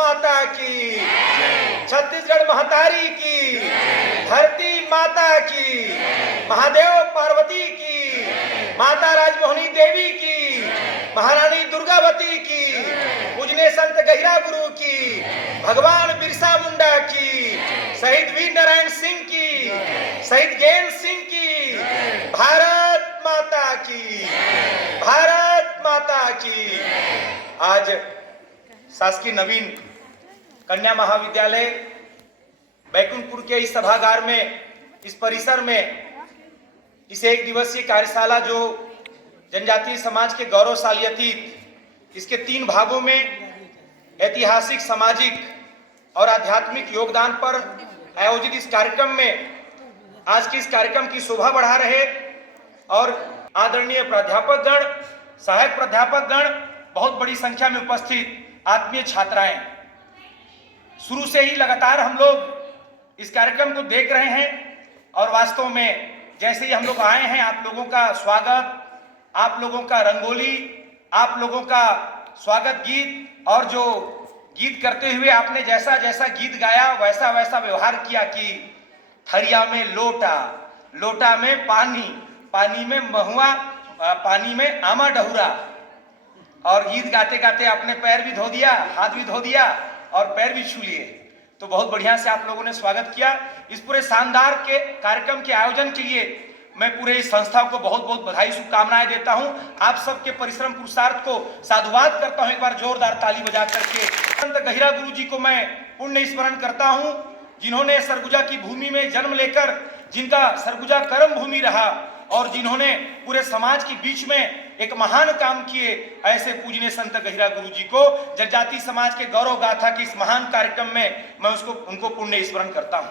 माता की, छत्तीसगढ़ महतारी की, धरती माता की, महादेव पार्वती की, माता राजमोहनी देवी की, महारानी दुर्गावती की, पूजनीय संत गहिरा गुरु की, भगवान बिरसा मुंडा की, शहीद वीर नारायण सिंह की, शहीद ज्ञान सिंह की, भारत माता की, भारत माता की। आज शासकीय नवीन कन्या महाविद्यालय बैकुंठपुर के इस सभागार में, इस परिसर में इस एक दिवसीय कार्यशाला जो जनजातीय समाज के गौरवशाली अतीत, इसके 3 भागों में ऐतिहासिक, सामाजिक और आध्यात्मिक योगदान पर आयोजित इस कार्यक्रम में आज के इस कार्यक्रम की शोभा बढ़ा रहे और आदरणीय प्राध्यापक गण, सहायक प्राध्यापक गण, बहुत बड़ी संख्या में उपस्थित आत्मीय छात्राएं, शुरू से ही लगातार हम लोग इस कार्यक्रम को देख रहे हैं और वास्तव में जैसे ही हम लोग आए हैं, आप लोगों का स्वागत, आप लोगों का रंगोली, आप लोगों का स्वागत गीत और जो गीत करते हुए आपने जैसा जैसा गीत गाया वैसा वैसा व्यवहार किया कि थरिया में लोटा, लोटा में पानी, पानी में महुआ, पानी में आमा डहुरा, और गीत गाते गाते आपने पैर भी धो दिया, हाथ भी धो दिया और पैर भी छू लिए। तो बहुत बढ़िया से आप लोगों ने स्वागत किया। इस पूरे शानदार के कार्यक्रम के आयोजन के लिए मैं पूरे इस संस्था को बहुत बहुत बधाई, शुभकामनाएं देता हूं। आप सबके परिश्रम पुरुषार्थ को साधुवाद करता हूं। एक बार जोरदार ताली बजा करके संत गहिरा गुरु जी को मैं पुण्य स्मरण करता हूं, जिन्होंने सरगुजा की भूमि में जन्म लेकर, जिनका सरगुजा कर्म भूमि रहा और जिन्होंने पूरे समाज के बीच में एक महान काम किए, ऐसे पूजनीय संत गहिरा गुरु जी को जनजाति समाज के गौरव गाथा के इस महान कार्यक्रम में मैं उनको पुण्य स्मरण करता हूं।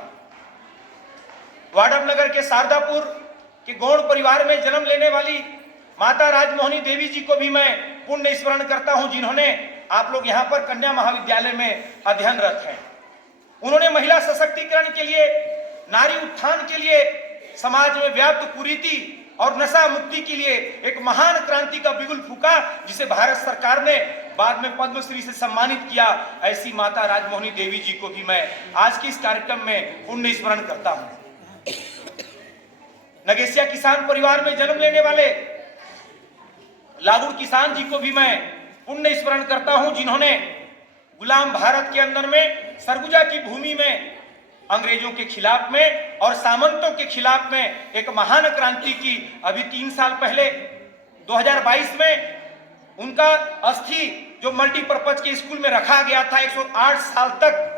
वाडम नगर के शारदापुर के गौड़ परिवार में जन्म लेने वाली माता राजमोहनी देवी जी को भी मैं पुण्य स्मरण करता हूं, जिन्होंने, आप लोग यहाँ पर कन्या महाविद्यालय में अध्ययनरत हैं। उन्होंने महिला सशक्तिकरण के लिए, नारी उत्थान के लिए, समाज में व्याप्त कुरीति और नशा मुक्ति के लिए एक महान क्रांति का बिगुल फूका, जिसे भारत सरकार ने बाद में पद्मश्री से सम्मानित किया। ऐसी माता राजमोहनी देवी जी को भी मैं आज के इस कार्यक्रम में पुण्य स्मरण करता हूं। नगेसिया किसान परिवार में जन्म लेने वाले लागुड़ किसान जी को भी मैं पुण्य स्मरण करता हूं, जिन्होंने गुलाम भारत के अंदर में, सरगुजा की भूमि में अंग्रेजों के खिलाफ में और सामंतों के खिलाफ में एक महान क्रांति की। अभी 3 साल पहले 2022 में उनका अस्थि जो मल्टीपर्पज के स्कूल में रखा गया था 108 साल तक,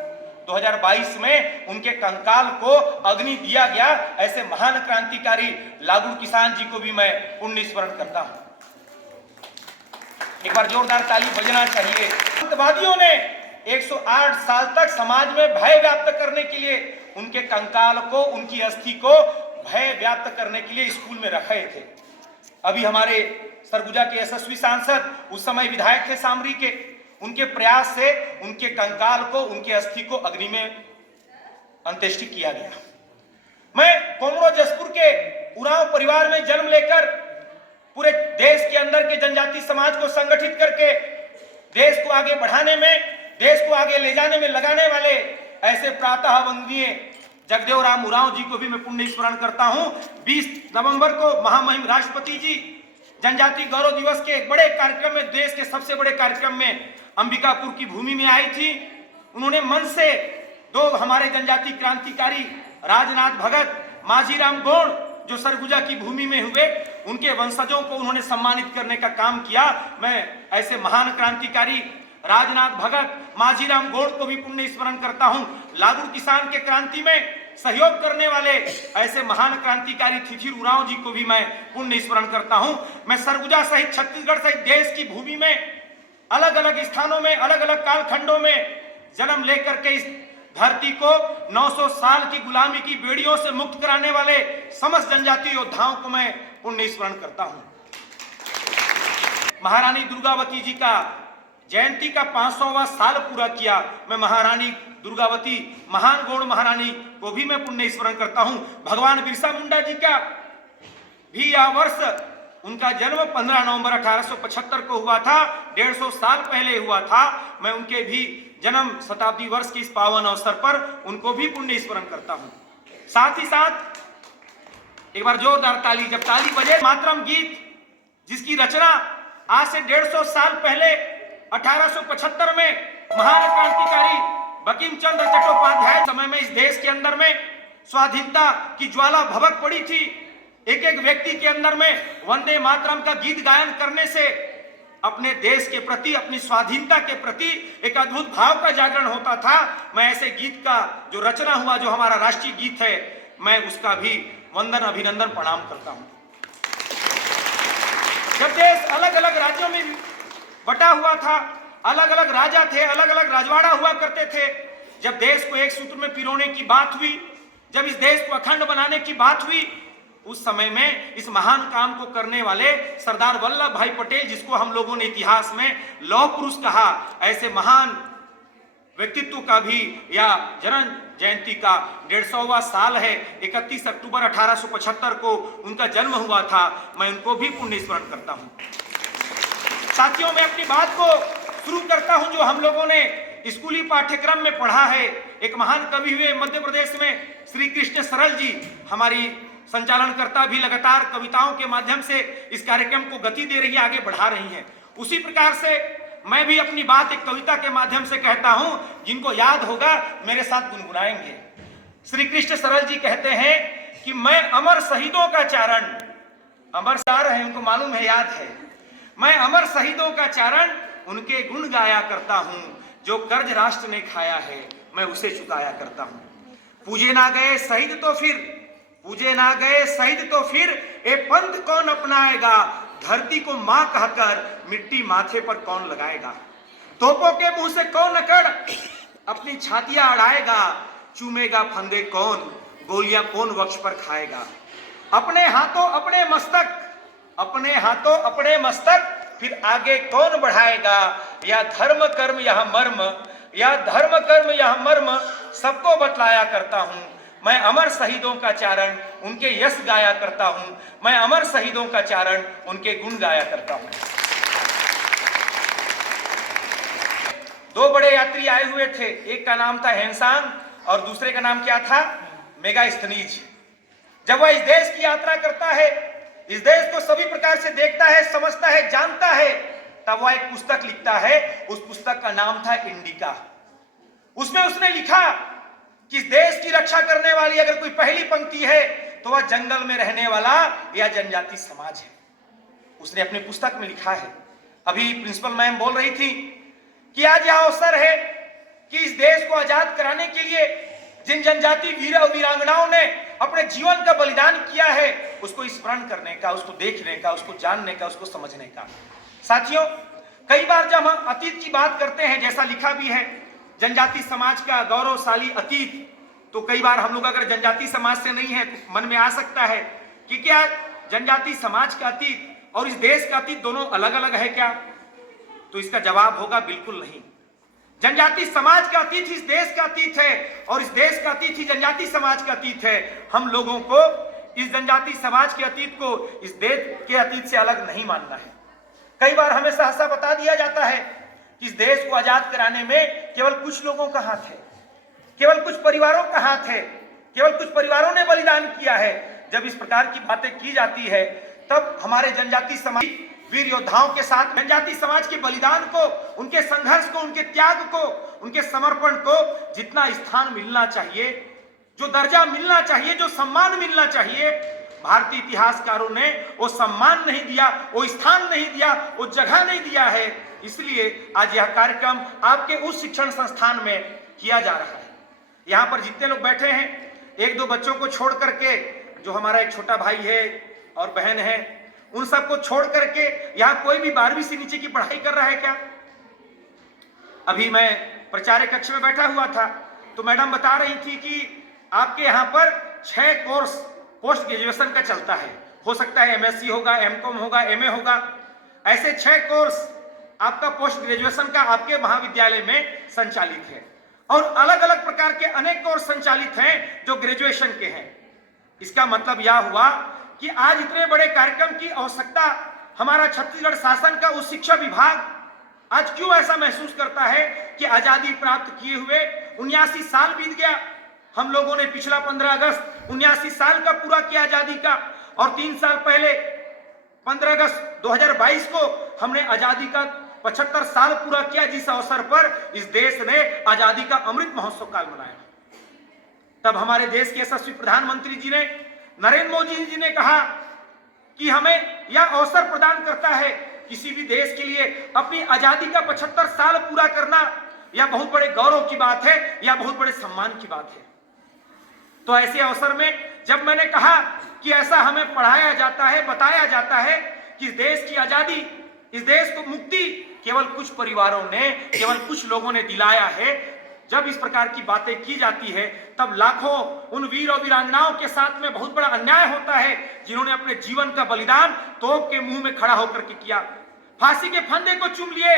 2022 में उनके कंकाल को अग्नि दिया गया। ऐसे महान क्रांतिकारी लागुड़ किसान जी को भी मैं पुण्य स्मरण करता हूं। एक बार जोरदार ताली बजना चाहिए। अंतवादियों ने 108 साल तक समाज में भय व्याप्त करने के लिए उनके कंकाल को, उनकी अस्थि को भय व्याप्त करने के लिए स्कूल में रखे थे। अभी हमारे सरगुजा के यशस्वी सांसद, उस समय विधायक थे सामरी के, उनके प्रयास से उनके कंकाल को, उनके अस्थि को अग्नि में अंत्येष्टि किया गया। मैं कोमरो जसपुर के उरांव परिवार में जन्म लेकर पूरे देश के अंदर के जनजाति समाज को संगठित करके देश को आगे बढ़ाने में, देश को आगे ले जाने में लगाने वाले ऐसे प्रातः वंदनीय जगदेव राम उरांव जी को भी मैं पुण्य स्मरण करता हूं। 20 नवंबर को महामहिम राष्ट्रपति जी जनजाति गौरव दिवस के एक बड़े कार्यक्रम में, देश के सबसे बड़े कार्यक्रम में अंबिकापुर की भूमि में आई थी। उन्होंने मन से 2 हमारे जनजाति क्रांतिकारी राजनाथ भगत, माझीराम गौड़, जो सरगुजा की भूमि में हुए, उनके वंशजों को उन्होंने सम्मानित करने का काम किया। मैं ऐसे महान क्रांतिकारी राजनाथ भगत, माझीराम गौड़ को भी पुण्य स्मरण करता हूं। लागुड़ किसान के क्रांति में सहयोग करने वाले ऐसे महान क्रांतिकारी थिथिर उरांव जी को भी मैं पुण्य स्मरण करता हूं। मैं सरगुजा सहित छत्तीसगढ़ सहित देश की भूमि में अलग अलग स्थानों में, अलग अलग कालखंडों में जन्म लेकर के इस धरती को 900 साल की गुलामी की बेड़ियों से मुक्त कराने वाले समस्त जनजातीय योद्धाओं को मैं पुण्य स्मरण करता हूं। महारानी दुर्गावती जी का जयंती का 500वां साल पूरा किया। मैं महारानी दुर्गावती, महान गौड़ महारानी को भी मैं पुण्य स्मरण करता हूं। भगवान बिरसा मुंडा जी का भी यह वर्ष, उनका जन्म 15 नवंबर 1875 को हुआ था, 150 साल पहले हुआ था। मैं उनके भी जन्म शताब्दी वर्ष के इस पावन अवसर पर उनको भी पुण्य स्मरण करता हूं। साथ ही साथ एक बार जोरदार ताली, जब ताली बजे, मातरम गीत जिसकी रचना आज से 150 साल पहले 1875 में महान क्रांतिकारी बंकिम चंद्र चट्टोपाध्याय समय में इस देश के अंदर में स्वाधीनता की ज्वाला भभक पड़ी थी। एक एक व्यक्ति के अंदर में वंदे मातरम का गीत गायन करने से अपने देश के प्रति, अपनी स्वाधीनता के प्रति एक अद्भुत भाव का जागरण होता था। मैं ऐसे गीत का जो रचना हुआ, जो हमारा राष्ट्रीय गीत है, मैं उसका भी वंदन अभिनंदन प्रणाम करता हूं। जब देश अलग अलग राज्यों में बटा हुआ था, अलग अलग राजा थे, अलग अलग राजवाड़ा हुआ करते थे, जब देश को एक सूत्र में पिरोने की बात हुई, जब इस देश को अखंड बनाने की बात हुई, उस समय में इस महान काम को करने वाले सरदार वल्लभ भाई पटेल, जिसको हम लोगों ने इतिहास में लौह पुरुष कहा, ऐसे महान व्यक्तित्व का भी या जन्म जयंती का 150वां साल है। 31 अक्टूबर 1875 को उनका जन्म हुआ था। मैं उनको भी पुण्य स्मरण करता हूं। साथियों, मैं अपनी बात को शुरू करता हूं जो हम लोगों ने स्कूली पाठ्यक्रम में पढ़ा है। एक महान कवि हुए मध्य प्रदेश में, श्री कृष्ण सरल जी, हमारी संचालनकर्ता भी लगातार कविताओं के माध्यम से इस कार्यक्रम को गति दे रही है, आगे बढ़ा रही हैं। उसी प्रकार से मैं भी अपनी बात एक कविता के माध्यम से कहता हूं, जिनको याद होगा मेरे साथ गुनगुनाएंगे। श्री कृष्ण सरल जी कहते हैं कि मैं अमर शहीदों का चारण, अमर चार है, उनको मालूम है, याद है, मैं अमर शहीदों का चारण उनके गुण गाया करता हूं, जो कर्ज राष्ट्र ने खाया है मैं उसे चुकाया करता हूं। पूजे ना गए शहीद तो फिर, पूजे ना गए शहीद तो फिर ए पंथ कौन अपनाएगा, धरती को मां कहकर मिट्टी माथे पर कौन लगाएगा, तोपों के मुंह से कौन अकड़ अपनी छातियां अड़ाएगा, चूमेगा फंदे कौन, गोलियां कौन वक्ष पर खाएगा, अपने हाथों अपने मस्तक, अपने हाथों अपने मस्तक फिर आगे कौन बढ़ाएगा, या धर्म कर्म यह मर्म, या धर्म कर्म यह मर्म सबको बतलाया करता हूं। मैं अमर शहीदों का चारण उनके यश गाया करता हूं, मैं अमर शहीदों का चारण उनके गुण गाया करता हूं। दो बड़े यात्री आए हुए थे, एक का नाम था हेनसांग और दूसरे का नाम क्या था, मेगास्थनीज। जब वह इस देश की यात्रा करता है, इस देश को सभी प्रकार से देखता है, समझता है, जानता है, तब वह एक पुस्तक लिखता है। उस पुस्तक का नाम था इंडिका। उसमें उसने लिखा कि इस देश की रक्षा करने वाली अगर कोई पहली पंक्ति है तो वह जंगल में रहने वाला या जनजाति समाज है। उसने अपनी पुस्तक में लिखा है। अभी प्रिंसिपल मैम बोल रही थी कि आज यह अवसर है कि इस देश को आजाद कराने के लिए जिन जनजाति वीर और वीरांगनाओं ने अपने जीवन का बलिदान किया है, उसको स्मरण करने का, उसको देखने का, उसको जानने का, उसको समझने का। साथियों, कई बार जब हम अतीत की बात करते हैं, जैसा लिखा भी है जनजाति समाज का गौरवशाली अतीत, तो कई बार हम लोग अगर जनजाति समाज से नहीं है तो मन में आ सकता है कि क्या जनजाति समाज का अतीत और इस देश का अतीत दोनों अलग अलग है क्या? तो इसका जवाब होगा बिल्कुल नहीं। जनजाति समाज का अतीत इस देश का अतीत है और इस देश का अतीत ही जनजाति समाज का अतीत है। हम लोगों को इस जनजाति समाज के अतीत को इस देश के अतीत से अलग नहीं मानना है। कई बार हमें सहसा बता दिया जाता है कि इस देश को आजाद कराने में केवल कुछ लोगों का हाथ है, केवल कुछ परिवारों का हाथ है, केवल कुछ परिवारों ने बलिदान किया है। जब इस प्रकार की बातें की जाती है तब हमारे जनजाति समाज वीर योद्धाओं के साथ जनजाति समाज के बलिदान को, उनके संघर्ष को, उनके त्याग को, उनके समर्पण को जितना स्थान मिलना चाहिए, जो दर्जा मिलना चाहिए, जो सम्मान मिलना चाहिए, भारतीय इतिहासकारों ने वो सम्मान नहीं दिया, वो स्थान नहीं दिया, वो जगह नहीं दिया है। इसलिए आज यह कार्यक्रम आपके उस शिक्षण संस्थान में किया जा रहा है। यहाँ पर जितने लोग बैठे हैं, एक दो बच्चों को छोड़ करके, जो हमारा एक छोटा भाई है और बहन है, उन सबको छोड़ करके यहाँ कोई भी 12वीं से नीचे की पढ़ाई कर रहा है क्या? अभी मैं प्राचार्य कक्ष में बैठा हुआ था तो मैडम बता रही थी कि आपके यहाँ पर 6 कोर्स पोस्ट ग्रेजुएशन का चलता है। हो सकता है MSc होगा, MCom होगा, MA होगा, ऐसे 6 कोर्स आपका पोस्ट ग्रेजुएशन का आपके महाविद्यालय में संचालित है और अलग अलग प्रकार के अनेक कोर्स संचालित हैं जो ग्रेजुएशन के हैं। इसका मतलब यह हुआ कि आज इतने बड़े कार्यक्रम की आवश्यकता हमारा छत्तीसगढ़ शासन का उस शिक्षा विभाग आज क्यों ऐसा महसूस करता है कि आजादी प्राप्त किए हुए 79 साल बीत गया। हम लोगों ने पिछला 15 अगस्त 79 साल का पूरा किया आजादी का, और 3 साल पहले 15 अगस्त 2022 को हमने आजादी का 75 साल पूरा किया, जिस अवसर पर इस देश ने आजादी का अमृत महोत्सव काल मनाया। तब हमारे देश के यशस्वी प्रधानमंत्री जी ने, नरेंद्र मोदी जी ने कहा कि हमें यह अवसर प्रदान करता है किसी भी देश के लिए अपनी आजादी का 75 साल पूरा करना, यह बहुत बड़े गौरव की बात है, यह बहुत बड़े सम्मान की बात है। तो ऐसे अवसर में जब मैंने कहा कि ऐसा हमें पढ़ाया जाता है, बताया जाता है कि इस देश की आजादी, इस देश को मुक्ति केवल कुछ परिवारों ने, केवल कुछ लोगों ने दिलाया है, जब इस प्रकार की बातें की जाती है तब लाखों उन वीर और वीरांगनाओं के साथ में बहुत बड़ा अन्याय होता है, जिन्होंने अपने जीवन का बलिदान तोप के मुंह में खड़ा होकर के किया, फांसी के फंदे को चूम लिए,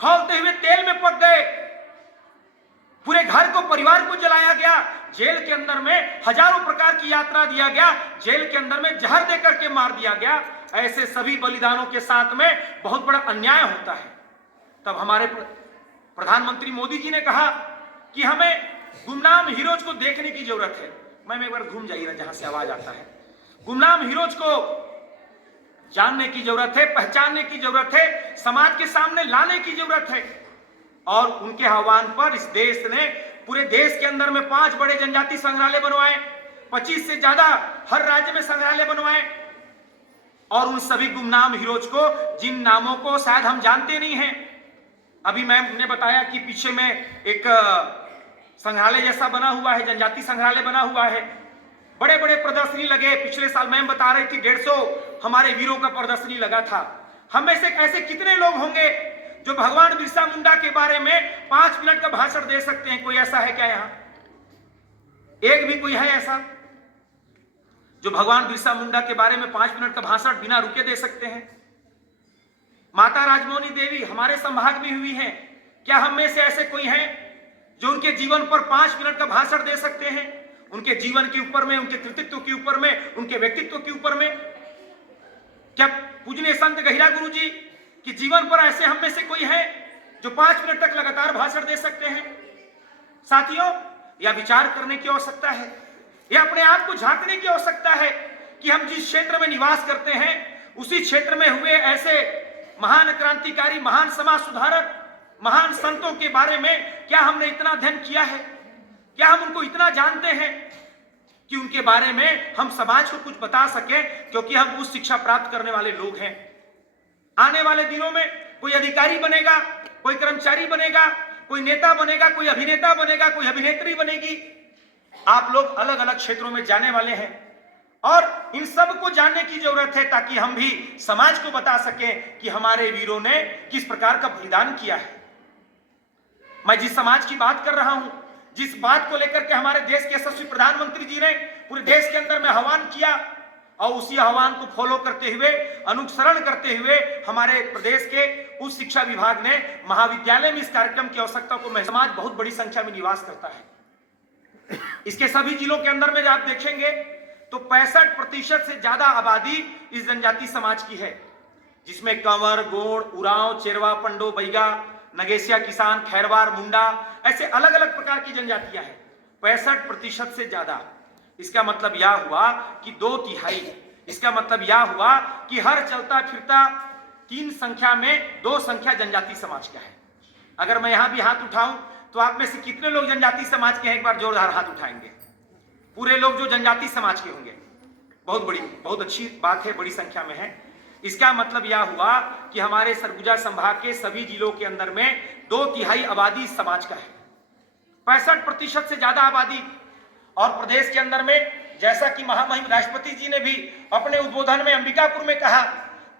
खौलते हुए तेल में पक गए, पूरे घर को, परिवार को जलाया गया, जेल के अंदर में हजारों प्रकार की यात्रा दिया गया, जेल के अंदर में जहर देकर के मार दिया गया। ऐसे सभी बलिदानों के साथ में बहुत बड़ा अन्याय होता है। तब हमारे प्रधानमंत्री मोदी जी ने कहा कि हमें गुमनाम हीरोज को देखने की जरूरत है। मैं एक बार घूम जाइए ना जहां से आवाज आता है। गुमनाम हीरोज को जानने की जरूरत है, पहचानने की जरूरत है, समाज के सामने लाने की जरूरत है। और उनके आह्वान पर इस देश ने पूरे देश के अंदर में 5 बड़े जनजाति संग्रहालय बनवाए, 25 से ज्यादा हर राज्य में संग्रहालय बनवाए, और उन सभी गुमनाम हीरोज को, जिन नामों को शायद हम जानते नहीं हैं। अभी मैंने बताया कि पीछे में एक संग्रहालय जैसा बना हुआ है, जनजाति संग्रहालय बना हुआ है, बड़े बड़े प्रदर्शनी लगे। पिछले साल मैम बता रही थी 150 हमारे वीरों का प्रदर्शनी लगा था। हम में से ऐसे कितने लोग होंगे जो भगवान बिरसा मुंडा के बारे में 5 मिनट का भाषण दे सकते हैं? कोई ऐसा है क्या यहां? एक भी कोई है ऐसा जो भगवान बिरसा मुंडा के बारे में 5 मिनट का भाषण बिना रुके दे सकते हैं? माता राजमोहनी देवी हमारे संभाग में हुई हैं, क्या हम में से ऐसे कोई हैं जो उनके जीवन पर 5 मिनट का भाषण दे सकते हैं? उनके जीवन के ऊपर में, उनके कृतित्व के ऊपर में, उनके व्यक्तित्व के ऊपर में? क्या पूजनीय संत गहिरा गुरु जी कि जीवन पर ऐसे हम में से कोई है जो 5 मिनट तक लगातार भाषण दे सकते हैं? साथियों, यह विचार करने की आवश्यकता है, यह अपने आप को झांकने की आवश्यकता है कि हम जिस क्षेत्र में निवास करते हैं उसी क्षेत्र में हुए ऐसे महान क्रांतिकारी, महान समाज सुधारक, महान संतों के बारे में क्या हमने इतना अध्ययन किया है? क्या हम उनको इतना जानते हैं कि उनके बारे में हम समाज को कुछ बता सकें? क्योंकि हम उस शिक्षा प्राप्त करने वाले लोग हैं। आने वाले दिनों में कोई अधिकारी बनेगा, कोई कर्मचारी बनेगा, कोई नेता बनेगा, कोई अभिनेता बनेगा, कोई अभिनेत्री बनेगी। आप लोग अलग अलग क्षेत्रों में जाने वाले हैं और इन सब को जानने की जरूरत है ताकि हम भी समाज को बता सकें कि हमारे वीरों ने किस प्रकार का बलिदान किया है। मैं जिस समाज की बात कर रहा हूं, जिस बात को लेकर के हमारे देश के यशस्वी प्रधानमंत्री जी ने पूरे देश के अंदर में आह्वान किया, और उसी आह्वान को फॉलो करते हुए, अनुसरण करते हुए हमारे प्रदेश के उच्च शिक्षा विभाग ने महाविद्यालय में इस कार्यक्रम की आवश्यकता को, समाज बहुत बड़ी संख्या में निवास करता है। इसके सभी जिलों के अंदर में आप देखेंगे तो 65% से ज्यादा आबादी इस जनजाति समाज की है, जिसमें कंवर, गोंड, उरांव, चेरवा, पंडो, बैगा, नगेशिया, किसान, खैरवार, मुंडा, ऐसे अलग अलग प्रकार की जनजातियां हैं। 65% से ज्यादा। इसका मतलब यह हुआ कि 2/3। इसका मतलब यह हुआ कि हर चलता फिरता 3 संख्या में 2 संख्या जनजाति समाज का है। अगर मैं यहां भी हाथ उठाऊं तो आप में से कितने लोग जनजाति समाज के हैं? एक बार जोरदार हाथ उठाएंगे। पूरे लोग जो जनजाति समाज के होंगे। बहुत अच्छी बात है, बड़ी संख्या में है। इसका मतलब यह हुआ कि हमारे सरगुजा संभाग के सभी जिलों के अंदर में 2/3 आबादी समाज का है। 65% से ज्यादा आबादी। और प्रदेश के अंदर में, जैसा कि महामहिम राष्ट्रपति जी ने भी अपने उद्बोधन में अंबिकापुर में कहा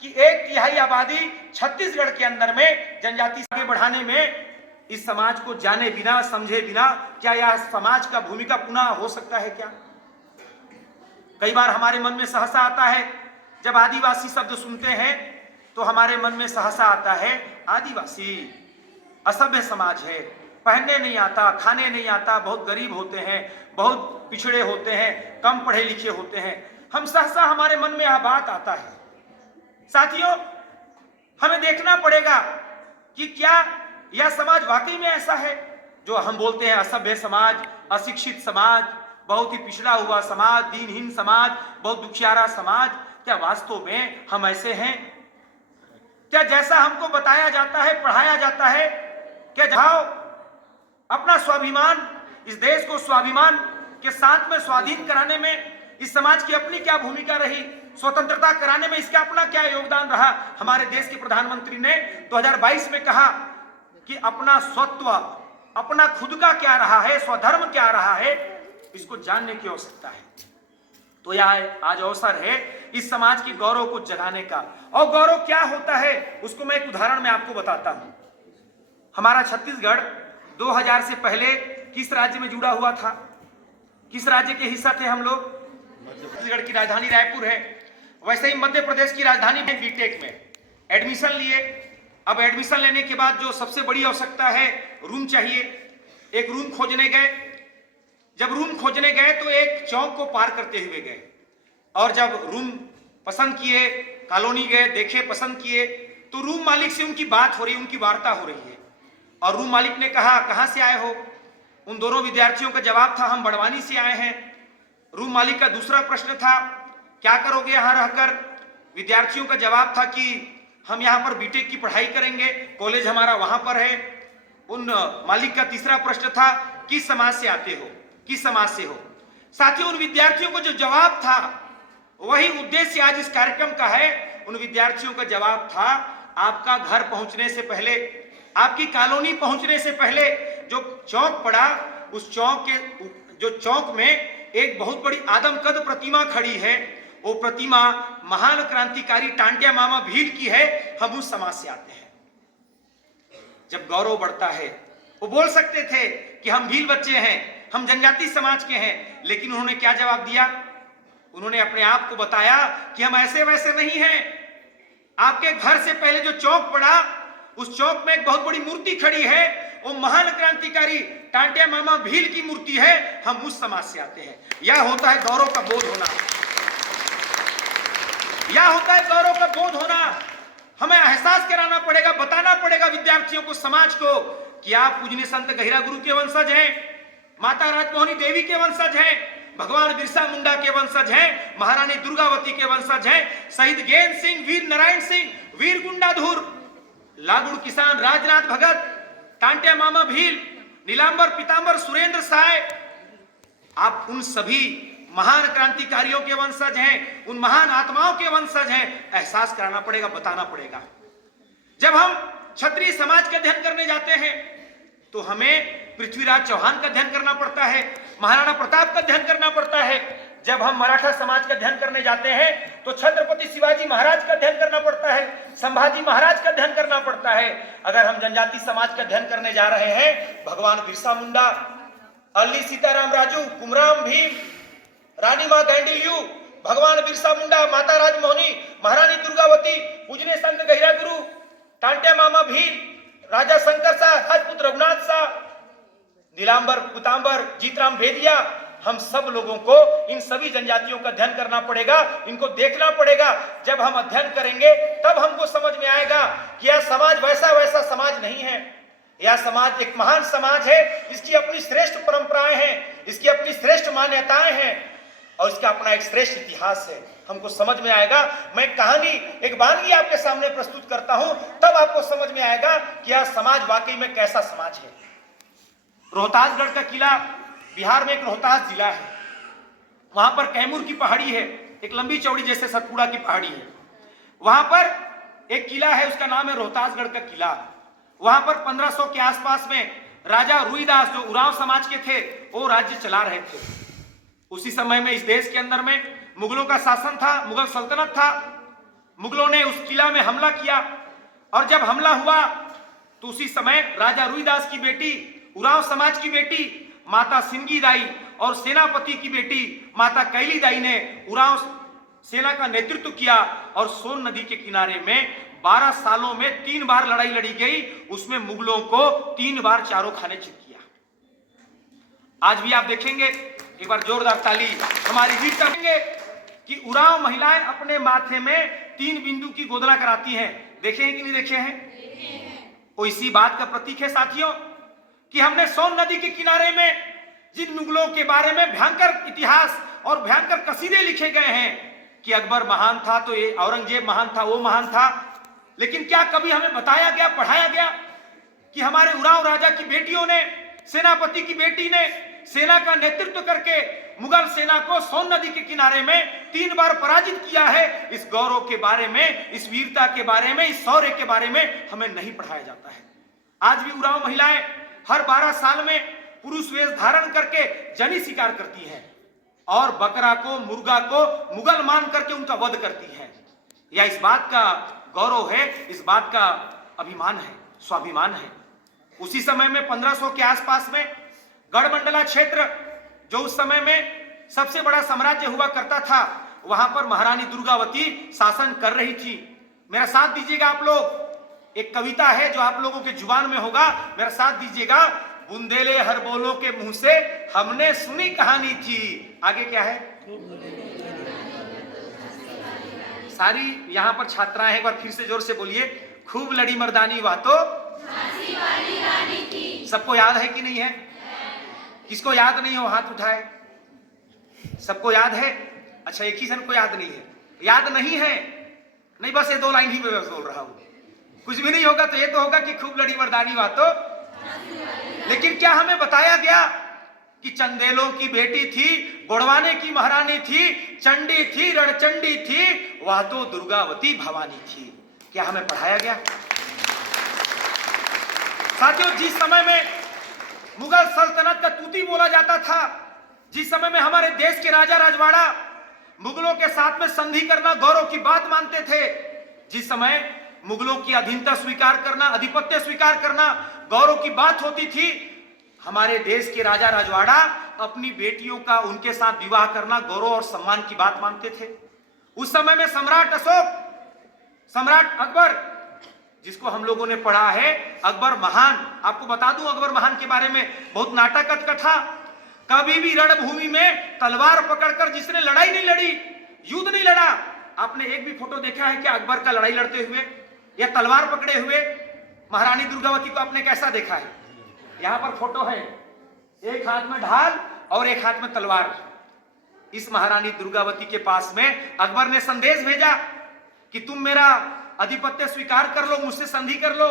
कि 1/3 आबादी छत्तीसगढ़ के अंदर में जनजाति आगे बढ़ाने में, इस समाज को जाने बिना, समझे बिना क्या यह समाज का भूमिका पुनः हो सकता है क्या? कई बार हमारे मन में सहसा आता है, जब आदिवासी शब्द सुनते हैं तो हमारे मन में सहसा आता है आदिवासी असभ्य समाज है, पहनने नहीं आता, खाने नहीं आता, बहुत गरीब होते हैं, बहुत पिछड़े होते हैं, कम पढ़े लिखे होते हैं। हम सहसा हमारे मन में यह बात आता है। साथियों, हमें देखना पड़ेगा कि क्या यह समाज वाकई में ऐसा है जो हम बोलते हैं असभ्य समाज, अशिक्षित समाज, बहुत ही पिछड़ा हुआ समाज, दीनहीन समाज, बहुत दुखियारा समाज, क्या वास्तव में हम ऐसे हैं? क्या जैसा हमको बताया जाता है, पढ़ाया जाता है, क्या जाओ अपना स्वाभिमान, इस देश को स्वाभिमान के साथ में स्वाधीन कराने में इस समाज की अपनी क्या भूमिका रही, स्वतंत्रता कराने में इसका अपना क्या योगदान रहा? हमारे देश के प्रधानमंत्री ने 2022 में कहा कि अपना स्वत्व, अपना खुद का क्या रहा है, स्वधर्म क्या रहा है, इसको जानने की आवश्यकता है। तो यह आज अवसर है इस समाज के गौरव को जगाने का। और गौरव क्या होता है उसको मैं एक उदाहरण में आपको बताता हूं। हमारा छत्तीसगढ़ 2000 से पहले किस राज्य में जुड़ा हुआ था? किस राज्य के हिस्सा थे हम लोग? छत्तीसगढ़ की राजधानी रायपुर है। वैसे ही मध्य प्रदेश की राजधानी में बीटेक में एडमिशन लिए। अब एडमिशन लेने के बाद जो सबसे बड़ी आवश्यकता है, रूम चाहिए। एक रूम खोजने गए। जब रूम खोजने गए तो एक चौक को पार करते हुए गए, और जब रूम पसंद किए, कॉलोनी गए, देखे, पसंद किए, तो रूम मालिक से उनकी बात हो रही, उनकी वार्ता हो रही है। और रूम मालिक ने कहा, कहां से आए हो? उन दोनों विद्यार्थियों का जवाब था, हम बड़वानी से आए हैं। रूम मालिक का दूसरा प्रश्न था, क्या करोगे यहां रहकर? विद्यार्थियों का जवाब था कि हम यहां पर बीटेक की पढ़ाई करेंगे, कॉलेज हमारा वहां पर है। उन मालिक का तीसरा प्रश्न था, किस समाज से आते हो, किस समाज से हो? साथियों, उन विद्यार्थियों को जो जवाब था वही उद्देश्य आज इस कार्यक्रम का है। उन विद्यार्थियों का जवाब था, आपका घर पहुंचने से पहले, आपकी कॉलोनी पहुंचने से पहले जो चौक पड़ा, उस चौक के जो चौक में एक बहुत बड़ी आदमकद प्रतिमा खड़ी है, वो प्रतिमा महान क्रांतिकारी टांटिया मामा भील की है, हम उस समाज से आते हैं। जब गौरव बढ़ता है, वो बोल सकते थे कि हम भील बच्चे हैं, हम जनजाति समाज के हैं, लेकिन उन्होंने क्या जवाब दिया? उन्होंने अपने आप को बताया कि हम ऐसे वैसे नहीं हैं। आपके घर से पहले जो चौक पड़ा, उस चौक में एक बहुत बड़ी मूर्ति खड़ी है, वो महान क्रांतिकारी टांटिया मामा भील की मूर्ति है, हम उस समाज से आते हैं। यह होता है गौरव का बोध होना, यह होता है गौरव का बोध होना। हमें एहसास कराना पड़ेगा, बताना पड़ेगा विद्यार्थियों को, समाज को, कि आप पूजनीय संत गहिरा गुरु के वंशज हैं, माता राजमोहनी देवी के वंशज हैं, भगवान बिरसा मुंडा के वंशज हैं, महारानी दुर्गावती के वंशज हैं, शहीद गैंद सिंह, वीर नारायण सिंह, वीर गुंडाधुर, लागुड़ किसान राजनाथ भगत, टांटिया मामा भील, नीलांबर पीतांबर सुरेंद्र साय, आप उन सभी महान क्रांतिकारियों के वंशज हैं, उन महान आत्माओं के वंशज हैं। एहसास कराना पड़ेगा, बताना पड़ेगा। जब हम क्षत्रिय समाज का अध्ययन करने जाते हैं तो हमें पृथ्वीराज चौहान का अध्ययन करना पड़ता है, महाराणा प्रताप का अध्ययन करना पड़ता है। जब हम मराठा समाज का अध्ययन करने जाते हैं तो छत्रपति शिवाजी महाराज का अध्ययन करना पड़ता है, संभाजी महाराज का अध्ययन करना पड़ता है। अगर हम जनजाति समाज का अध्ययन करने जा रहे हैं, भगवान बिरसा मुंडा, अल्ली सीताराम राजू, कुमराम भीम, रानी मां गैंडिलियू, भगवान बिरसा मुंडा, माता राजमोहनी, महारानी दुर्गावती, पूजनीय संत गहिरा गुरु, टांटिया मामा भील, राजा शंकर शाह, राजपूत रघुनाथ शाह, नीलांबर पीतांबर, जीतराम भेदिया, हम सब लोगों को इन सभी जनजातियों का अध्ययन करना पड़ेगा, इनको देखना पड़ेगा। जब हम अध्ययन करेंगे तब हमको समझ में आएगा कि यह समाज वैसा वैसा समाज नहीं है। यह समाज एक महान समाज है, इसकी अपनी श्रेष्ठ परंपराएं हैं, इसकी अपनी श्रेष्ठ मान्यताएं हैं, और इसका अपना एक श्रेष्ठ इतिहास है। हमको समझ में आएगा। मैं कहानी, एक वानगी आपके सामने प्रस्तुत करता हूं, तब आपको समझ में आएगा कि यह समाज वाकई में कैसा समाज है। रोहतासगढ़ का किला, बिहार में एक रोहतास जिला है, वहां पर कैमूर की पहाड़ी है, एक लंबी चौड़ी जैसे सतपुड़ा की पहाड़ी है। वहां पर एक किला है, उसका नाम है रोहतासगढ़ का किला। वहां पर 1500 के आसपास में राजा रुईदास, जो उरांव समाज के थे, वो राज्य चला रहे थे। उसी समय में इस देश के अंदर में मुगलों का शासन था, मुगल सल्तनत था। मुगलों ने उस किला में हमला किया, और जब हमला हुआ तो उसी समय राजा रुईदास की बेटी, उरांव समाज की बेटी माता सिंगी दाई, और सेनापति की बेटी माता कैली दाई ने उरांव सेना का नेतृत्व किया, और सोन नदी के किनारे में 12 सालों में 3 बार लड़ाई लड़ी गई। उसमें मुगलों को 3 बार चारों खाने चित किया। आज भी आप देखेंगे, एक बार जोरदार ताली हमारी वीरता देंगे, कि उरांव महिलाएं अपने माथे में 3 बिंदु की गोदना कराती हैं। देखे हैं कि नहीं देखे हैं? वो इसी बात का प्रतीक है साथियों कि हमने सोन नदी के किनारे में जिन मुगलों के बारे में भयंकर इतिहास और भयंकर कसीदे लिखे गए हैं कि अकबर महान था तो ये औरंगजेब महान था, वो महान था, लेकिन क्या कभी हमें बताया गया, पढ़ाया गया कि हमारे उरांव राजा की बेटियों ने, सेनापति की बेटी ने सेना का नेतृत्व करके मुगल सेना को सोन नदी के किनारे में 3 बार पराजित किया है। इस गौरव के बारे में, इस वीरता के बारे में, इस शौर्य के बारे में हमें नहीं पढ़ाया जाता है। आज भी उरांव महिलाएं हर 12 साल में पुरुष वेश धारण करके जनी शिकार करती हैं और बकरा को, मुर्गा को मुगल मान करके उनका वध करती हैं। यह इस बात का गौरव है, इस बात का अभिमान है, स्वाभिमान है। उसी समय में 1500 के आसपास में गढ़मंडला क्षेत्र, जो उस समय में सबसे बड़ा साम्राज्य हुआ करता था, वहां पर महारानी दुर्गावती शासन कर रही थी। मेरा साथ दीजिएगा आप लोग, एक कविता है जो आप लोगों के जुबान में होगा, मेरा साथ दीजिएगा। बुंदेले हर बोलों के मुंह से हमने सुनी कहानी थी। आगे क्या है? सारी यहां पर छात्राएं, एक बार फिर से जोर से बोलिए, खूब लड़ी मर्दानी वह तो झांसी वाली रानी थी। सबको याद है कि नहीं है? किसको याद नहीं हो हाथ उठाए। सबको याद है? अच्छा, एक ही जन को याद नहीं है। याद नहीं है? नहीं, बस ये 2 लाइन ही मैं बोल रहा हूं, कुछ भी नहीं होगा तो ये तो होगा कि खूब लड़ी मर्दानी वह तो। लेकिन क्या हमें बताया गया कि चंदेलों की बेटी थी, गोड़वाने की महारानी थी, चंडी थी, रणचंडी थी, वह तो दुर्गावती भवानी थी? क्या हमें पढ़ाया गया? साथियों, जिस समय में मुगल सल्तनत का तूती बोला जाता था, जिस समय में हमारे देश के राजा राजवाड़ा मुगलों के साथ में संधि करना गौरव की बात मानते थे, जिस समय मुगलों की अधीनता स्वीकार करना, आधिपत्य स्वीकार करना गौरव की बात होती थी, हमारे देश के राजा राजवाड़ा अपनी बेटियों का उनके साथ विवाह करना गौरव और सम्मान की बात मानते थे। उस समय में सम्राट अशोक, सम्राट अकबर, जिसको हम लोगों ने पढ़ा है अकबर महान, आपको बता दूं अकबर महान के बारे में बहुत नाटक कथा। कभी भी रणभूमि में तलवार पकड़कर जिसने लड़ाई नहीं लड़ी, युद्ध नहीं लड़ा, आपने एक भी फोटो देखा है क्या अकबर का लड़ाई लड़ते हुए या तलवार पकड़े हुए? महारानी दुर्गावती को आपने कैसा देखा है? यहां पर फोटो है, एक हाथ में ढाल और एक हाथ में तलवार। इस महारानी दुर्गावती के पास में अकबर ने संदेश भेजा कि तुम मेरा आधिपत्य स्वीकार कर लो, मुझसे संधि कर लो,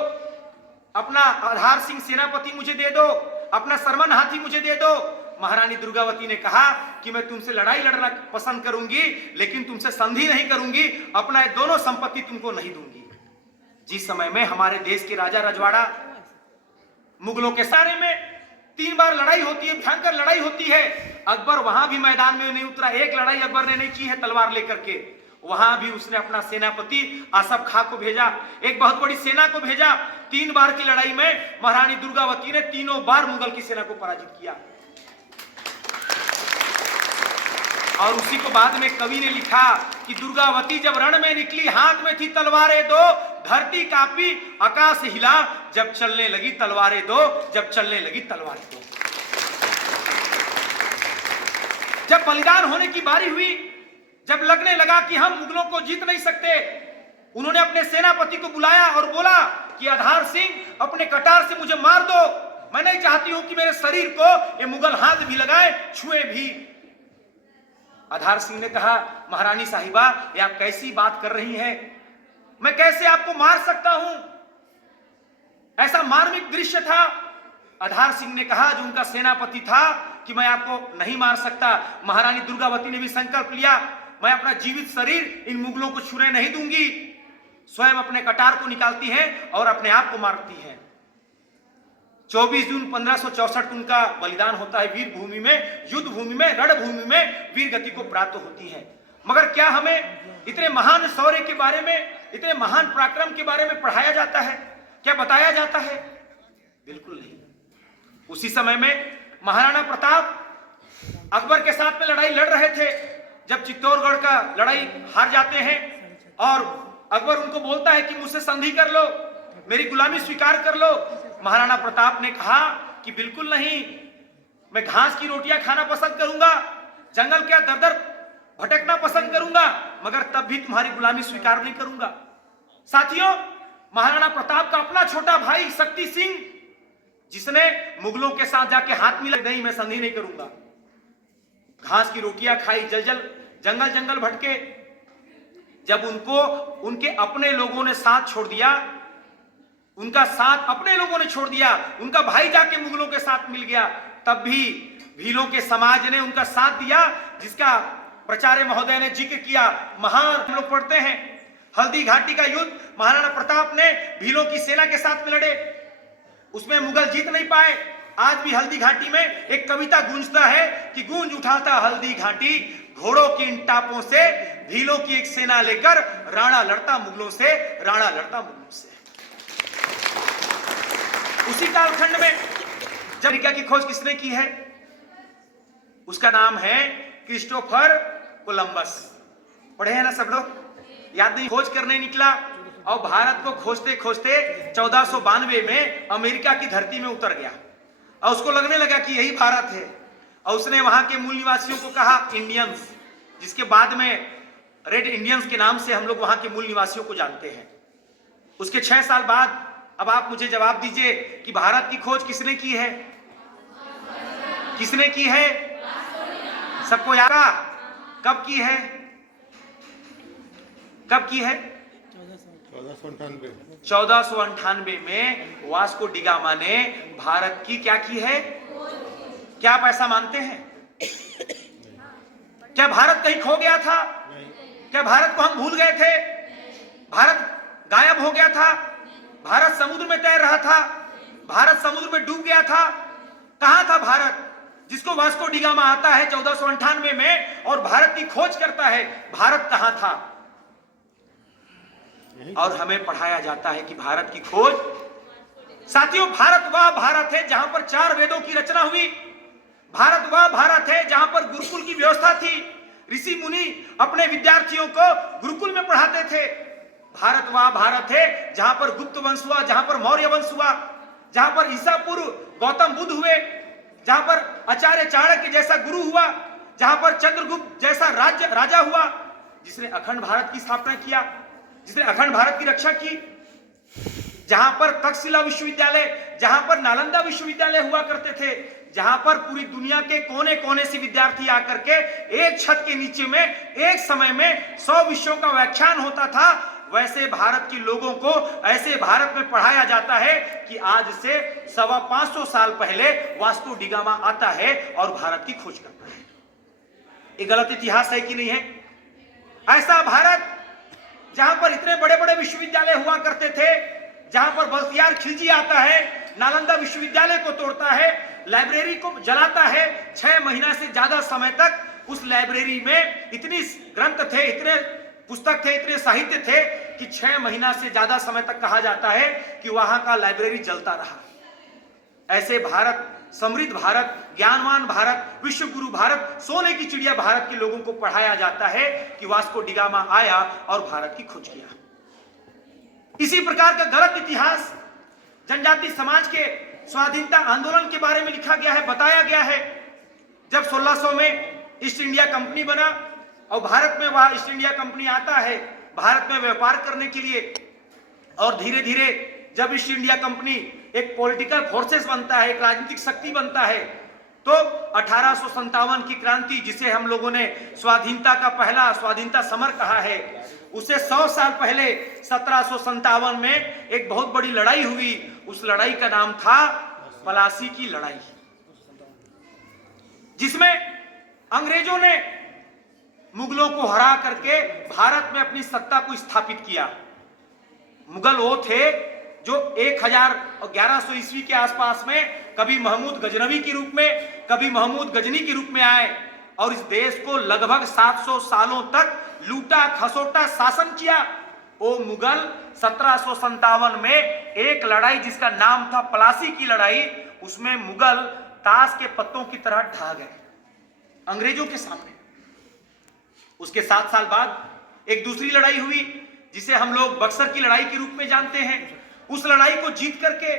अपना आधार सिंह सेनापति मुझे दे दो, अपना सरमन हाथी मुझे दे दो। महारानी दुर्गावती ने कहा कि मैं तुमसे लड़ाई लड़ना पसंद करूंगी, लेकिन तुमसे संधि नहीं करूंगी, अपना दोनों संपत्ति तुमको नहीं दूंगी। जिस समय में हमारे देश के राजा रजवाड़ा मुगलों के सारे में 3 बार लड़ाई होती है, भयंकर लड़ाई होती है, अकबर वहां भी मैदान में नहीं उतरा। एक लड़ाई अकबर ने नहीं की है तलवार लेकर के, वहां भी उसने अपना सेनापति आसफ खां को भेजा, एक बहुत बड़ी सेना को भेजा। 3 बार की लड़ाई में महारानी दुर्गावती ने तीनों बार मुगल की सेना को पराजित किया। और उसी को बाद में कवि ने लिखा कि दुर्गावती जब रण में निकली, हाथ में थी तलवारें दो, धरती कांपी आकाश हिला, जब चलने लगी तलवारें दो, जब चलने लगी तलवारें दो। जब बलिदान होने की बारी हुई, जब लगने लगा कि हम मुगलों को जीत नहीं सकते, उन्होंने अपने सेनापति को बुलाया और बोला कि आधार सिंह अपने कटार से मुझे मार दो, मैं नहीं चाहती हूं कि मेरे शरीर को ये मुगल हाथ भी लगाए, छुए भी। आधार सिंह ने कहा, महारानी साहिबा ये आप कैसी बात कर रही हैं, मैं कैसे आपको मार सकता हूं? ऐसा मार्मिक दृश्य था। आधार सिंह ने कहा, जो उनका सेनापति था, कि मैं आपको नहीं मार सकता। महारानी दुर्गावती ने भी संकल्प लिया, मैं अपना जीवित शरीर इन मुगलों को छूने नहीं दूंगी। स्वयं अपने कटार को निकालती हैं और अपने आप को मारती हैं। 24 जून 1564 को उनका बलिदान होता है वीर भूमि में, युद्ध भूमि में, रणभूमि में वीर गति को प्राप्त होती है। मगर क्या हमें इतने महान शौर्य के बारे में, इतने महान पराक्रम के बारे में पढ़ाया जाता है? क्या बताया जाता है? बिल्कुल नहीं। उसी समय में महाराणा प्रताप अकबर के साथ में लड़ाई लड़ रहे थे। जब चित्तौड़गढ़ का लड़ाई हार जाते हैं और अकबर उनको बोलता है कि मुझसे संधि कर लो, मेरी गुलामी स्वीकार कर लो, महाराणा प्रताप ने कहा कि बिल्कुल नहीं, मैं घास की रोटियां खाना पसंद करूंगा, जंगल के दर दर भटकना पसंद करूंगा, मगर तब भी तुम्हारी गुलामी स्वीकार नहीं करूंगा। साथियों, महाराणा प्रताप का अपना छोटा भाई शक्ति सिंह, जिसने मुगलों के साथ जाके हाथ मिला, नहीं मैं संधि नहीं करूंगा, घास की रोटियां खाई, जंगल जंगल भटके। जब उनको उनके अपने लोगों ने साथ छोड़ दिया, उनका साथ अपने लोगों ने छोड़ दिया, उनका भाई जाके मुगलों के साथ मिल गया, तब भी भीलों के समाज ने उनका साथ दिया, जिसका प्राचार्य महोदय ने जिक्र किया। महान हम लोग पढ़ते हैं हल्दी घाटी का युद्ध, महाराणा प्रताप ने भीलों की सेना के साथ में लड़े, उसमें मुगल जीत नहीं पाए। आज भी हल्दी घाटी में एक कविता गूंजता है कि गूंज उठा था हल्दी घाटी, घोड़ों की इन टापों से, भीलों की एक सेना लेकर राणा लड़ता मुगलों से, राणा लड़ता मुगलों से। उसी कालखंड में जब अमेरिका की खोज किसने की है? उसका नाम है क्रिस्टोफर कोलंबस। पढ़े हैं ना सब लोग? याद नहीं? खोज करने निकला और भारत को खोजते खोजते 1492 में अमेरिका की धरती में उतर गया और उसको लगने लगा कि यही भारत है, और उसने वहां के मूल निवासियों को कहा इंडियंस, जिसके बाद में रेड इंडियंस के नाम से हम लोग वहां के मूल निवासियों को जानते हैं। उसके 6 साल बाद अब आप मुझे जवाब दीजिए कि भारत की खोज किसने की है? किसने की है? सबको याद? कब की है? कब की है? 1498 में वास्को डी गामा ने भारत की क्या की है? क्या आप ऐसा मानते हैं? क्या भारत कहीं खो गया था? क्या भारत को हम भूल गए थे? भारत गायब हो गया था? भारत समुद्र में तैर रहा था? भारत समुद्र में डूब गया था? कहां था भारत, जिसको वास्को डी गामा आता है 1498 में और भारत की खोज करता है? भारत कहां था? और हमें पढ़ाया जाता है कि भारत की खोज, साथियों, भारत वह भारत है जहां पर 4 वेदों की रचना हुई। भारत वह भारत है जहां पर गुरुकुल की व्यवस्था थी, ऋषि मुनि अपने विद्यार्थियों को गुरुकुल में पढ़ाते थे। भारत वह भारत है जहां पर गुप्त वंश हुआ, जहां पर मौर्य वंश हुआ, जहां पर ईसा पूर्व गौतम बुद्ध हुए, जहां पर आचार्य चाणक्य जैसा गुरु हुआ, जहां पर चंद्रगुप्त जैसा राजा हुआ, जिसने अखंड भारत की स्थापना किया, जिसने अखंड भारत की रक्षा की, जहां पर तक्षशिला विश्वविद्यालय, जहां पर नालंदा विश्वविद्यालय हुआ करते थे, जहां पर पूरी दुनिया के कोने कोने से विद्यार्थी आकर के एक छत के नीचे में एक समय में 100 विषयों का व्याख्यान होता था, वैसे भारत के लोगों को ऐसे भारत में पढ़ाया जाता है कि आज से 550 साल पहले वास्को डी गामा आता है और भारत की खोज करता है। ये गलत इतिहास है कि नहीं है? ऐसा भारत जहां पर इतने बड़े बड़े विश्वविद्यालय हुआ करते थे, जहां पर बख्तियार खिलजी आता है, नालंदा विश्वविद्यालय को तोड़ता है, लाइब्रेरी को जलाता है, 6 महीना से ज्यादा समय तक उस लाइब्रेरी में इतनी ग्रंथ थे, इतने पुस्तक थे, इतने साहित्य थे कि 6 महीना से ज्यादा समय तक कहा जाता है कि वहां का लाइब्रेरी जलता रहा। ऐसे भारत, समृद्ध भारत, ज्ञानवान भारत, विश्व गुरु भारत, सोने की चिड़िया भारत के लोगों को पढ़ाया जाता है कि वास्को डी गामा आया और भारत की खोज किया। इसी प्रकार का गलत इतिहास जनजाति समाज के स्वाधीनता आंदोलन के बारे में लिखा गया है, बताया गया है। जब 1600 में ईस्ट इंडिया कंपनी बना और भारत में वह ईस्ट इंडिया कंपनी आता है भारत में व्यापार करने के लिए, और धीरे धीरे जब ईस्ट इंडिया कंपनी एक पॉलिटिकल फोर्सेस बनता है, एक राजनीतिक शक्ति बनता है, तो 1857 की क्रांति, जिसे हम लोगों ने स्वाधीनता का पहला स्वाधीनता समर कहा है, उसे 100 साल पहले 1757 में एक बहुत बड़ी लड़ाई हुई। उस लड़ाई का नाम था प्लासी की लड़ाई, जिसमें अंग्रेजों ने मुगलों को हरा करके भारत में अपनी सत्ता को स्थापित किया। मुगल वो थे जो 1100 ईस्वी के आसपास में कभी महमूद गजनवी के रूप में, कभी महमूद गजनी के रूप में आए और इस देश को लगभग 700 सालों तक लूटा खसोटा शासन किया। वो मुगल 1757 में एक लड़ाई जिसका नाम था प्लासी की लड़ाई, उसमें मुगल ताश के पत्तों की तरह ढह गए अंग्रेजों के सामने। उसके 7 साल बाद एक दूसरी लड़ाई हुई जिसे हम लोग बक्सर की लड़ाई के रूप में जानते हैं। उस लड़ाई को जीत करके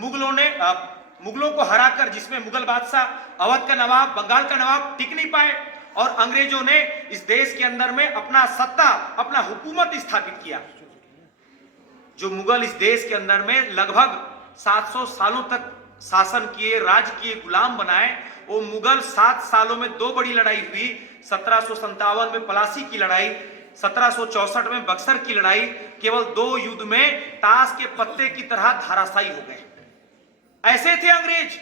मुगलों को हराकर, जिसमें मुगल बादशाह, अवध का नवाब, बंगाल का नवाब टिक नहीं पाए और अंग्रेजों ने इस देश के अंदर में अपना सत्ता, अपना हुकूमत स्थापित किया। जो मुगल इस देश के अंदर में लगभग 700 सालों तक शासन किए, राज किए, गुलाम बनाए, वो मुगल 7 सालों में 2 बड़ी लड़ाई हुई। 1757 में प्लासी की लड़ाई, 1764 में बक्सर की लड़ाई, केवल 2 युद्ध में ताश के पत्ते की तरह धराशायी हो गए। ऐसे थे अंग्रेज,